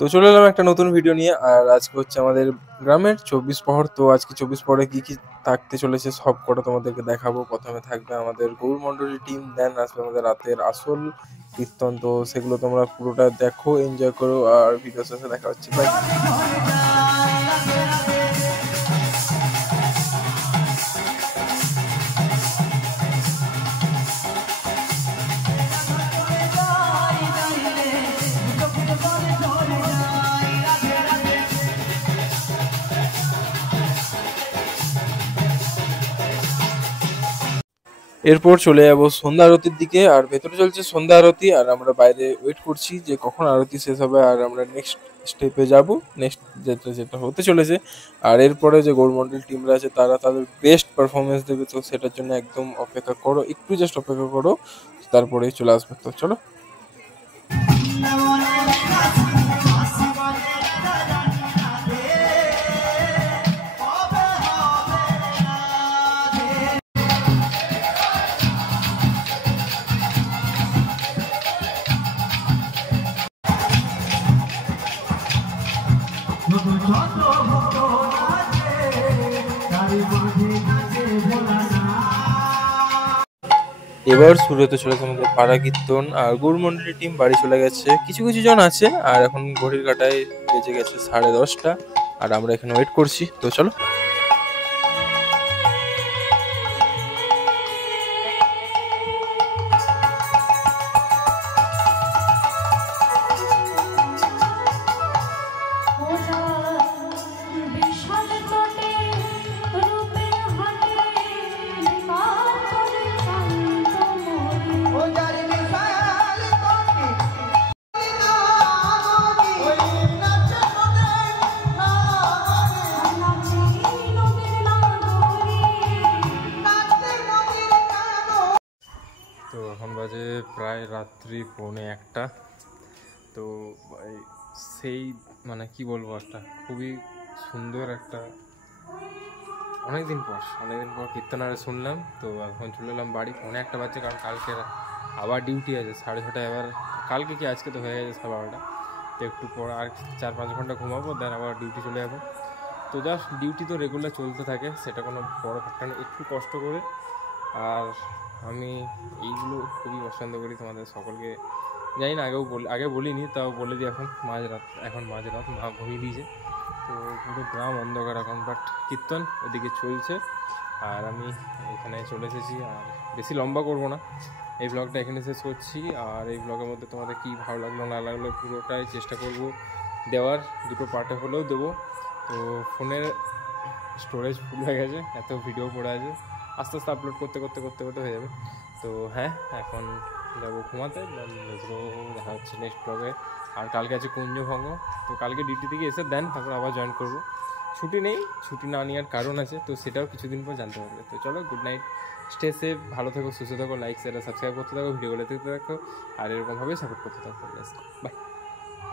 তো চলে এলাম একটা নতুন ভিডিও নিয়ে। আর আজকে হচ্ছে আমাদের গ্রামের 24 প্রহর। তো আজকে 24 প্রহরে কি কি থাকতে চলেছে সব কটা তোমাদেরকে দেখাবো। প্রথমে থাকবে আমাদের গৌরমণ্ডলী টিম, দেন আসবে আমাদের রাতের আসল কীর্তন। তো সেগুলো তোমরা পুরোটা দেখো, এনজয় করো, আর ভিডিও শেষে দেখা হচ্ছে। বাই। এরপর চলে যাবো সন্ধ্যা আরতির দিকে। আর ভেতরে চলছে সন্ধ্যা আরতি, আর আমরা বাইরে ওয়েট করছি যে কখন আরতি শেষ হবে আর আমরা নেক্সট স্টেপে যাব, নেক্সট যেটা যেটা হতে চলেছে। আর এরপরে যে গৌরমণ্ডল টিমরা আছে তারা তাদের বেস্ট পারফরমেন্স দেবে, তো সেটার জন্য একদম অপেক্ষা করো, একটু জাস্ট অপেক্ষা করো, তারপরেই চলে আসবে। তো চলো। এবার শুরু হতে চলেছে আমাদের পাড়া কীর্তন। আর গৌরমণ্ডলী টিম বাড়ি চলে গেছে, কিছু কিছু জন আছে। আর এখন ঘড়ির কাঁটায় বেজে গেছে 10:30, আর আমরা এখানে ওয়েট করছি। তো চলো। তো এখন বাজে প্রায় রাত্রি 1:45। তো সেই মানে কি বলবো, একটা খুবই সুন্দর একটা অনেকদিন পর কীর্তনারে শুনলাম। তো এখন চলে এলাম বাড়ি, 1:45 বাজছে, কারণ কালকে আবার ডিউটি আছে 6:30। এবার কালকে কি আজকে তো হয়ে গেছে 12:30। তো একটু পর আর 4-5 ঘন্টা ঘুমাবো, দেন আবার ডিউটি চলে যাবো। তো জাস্ট ডিউটি তো রেগুলার চলতে থাকে, সেটা কোনো বড় ফ্যাক্টর নেই, একটু কষ্ট করে। আর আমি এইগুলো খুবই পছন্দ করি, তোমাদের সকলকে জানি না, আগে বলিনি, তাও বলে দিই। এখন মাঝরাত মা ঘুমিয়ে দিয়েছে, তো পুরো গ্রাম অন্ধকার এখন, বাট কীর্তন ওদিকে চলছে আর আমি এখানে চলে এসেছি। আর বেশি লম্বা করব না, এই ব্লগটা এখানে শেষ করছি। আর এই ব্লগের মধ্যে তোমাদের কী ভালো লাগলো না লাগলো পুরোটাই চেষ্টা করব দেওয়ার, দুটো পার্টে হলেও দেবো। তো ফোনের স্টোরেজ ফুল হয়ে গেছে, এত ভিডিও পড়ে আছে, আস্তে আস্তে আপলোড করতে হয়ে যাবে। তো হ্যাঁ, এখন যাবো ঘুমাতে, দেখা হচ্ছে নেক্সট ব্লগে। আর কালকে আছে কুঞ্জভঙ্গ, তো কালকে ডিউটি থেকে এসে দেন তারপর আবার জয়েন করবো। ছুটি নেই, ছুটি না নেওয়ার কারণ আছে, তো সেটাও কিছুদিন পর জানতে পারবে। তো চলো, গুড নাইট, স্টে সেফ, ভালো থেকো, সুস্থ থাকো, লাইক শেয়ার সাবস্ক্রাইব করতে থাকো, ভিডিওগুলো দেখতে থাকো, আর এরকমভাবেই সাপোর্ট করতে থাকো। বাই।